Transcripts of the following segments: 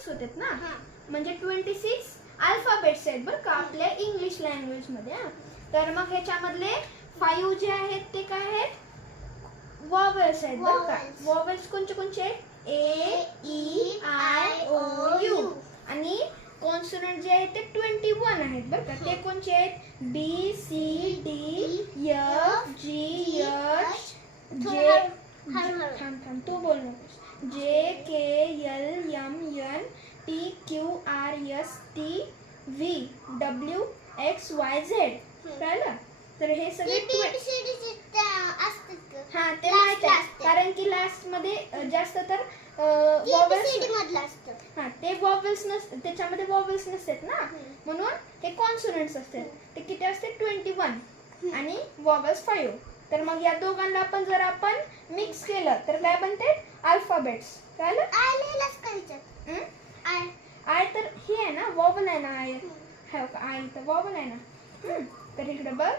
26 होतात ना, म्हणजे 26 अल्फाबेट्स आहेत बरं का आपल्या इंग्लिश लँग्वेज मध्ये. तर मग ह्याच्यामधले 5 जे आहेत ते काय आहेत, वॉवेल्स आहेत बरं का. वॉवेल्स कोणते कोणते आहेत, A, E, I, O, U. आणि कॉन्सोनंट जे आहेत ते 21 आहेत बरं का. ते कोणते आहेत, B, C, D, F, G, H, थांब तू बोल नकोस, JKLMNPQRSTVWXYZ. कळलं. तर हे सगळे हा ते माहित आहे, कारण की लास्ट मध्ये जास्त तर वॉवेल्स हा ते वॉवेल्स त्याच्यामध्ये वॉवेल्स नसतात ना, म्हणून हे कॉन्सोनंट्स असतात. ते किती असते, 21 आणि वॉवेल्स 5. तर मग या दोघांना आपण जर आपण मिक्स केलं तर काय बनते, अल्फाबेट्स. कळलं. आय तर हे आहे ना, वॉवल आहे ना, आय तर वॉवल आहे ना. तर इकडे बघ,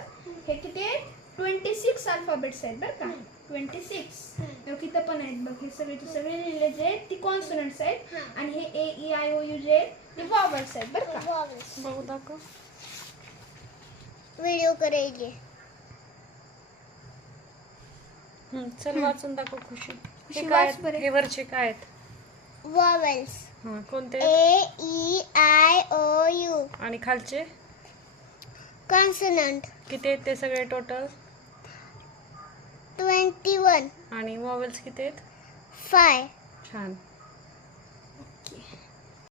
हे किती आहेत, 26 अल्फाबेट्स आहेत बरं का. 26 इथं पण आहेत बघ. हे सगळे लिहिले जे आहेत ती कॉन्सोनंट्स आहेत, आणि हे AEIOU जे आहेत ते वॉवल्स आहेत बरं का. बघू दाखव. व्हिडिओ करायचे. चल वाचून दाखव खुशी. खुशी हे काय वाच बरं. हे वरचे काय आहेत, वॉवेल्स कोणते, AEIOU. आणि खालचे कॉन्सोनंट किती आहेत ते सगळे टोटल, 21. आणि वॉवेल्स किती आहेत, 5. छान. ओके.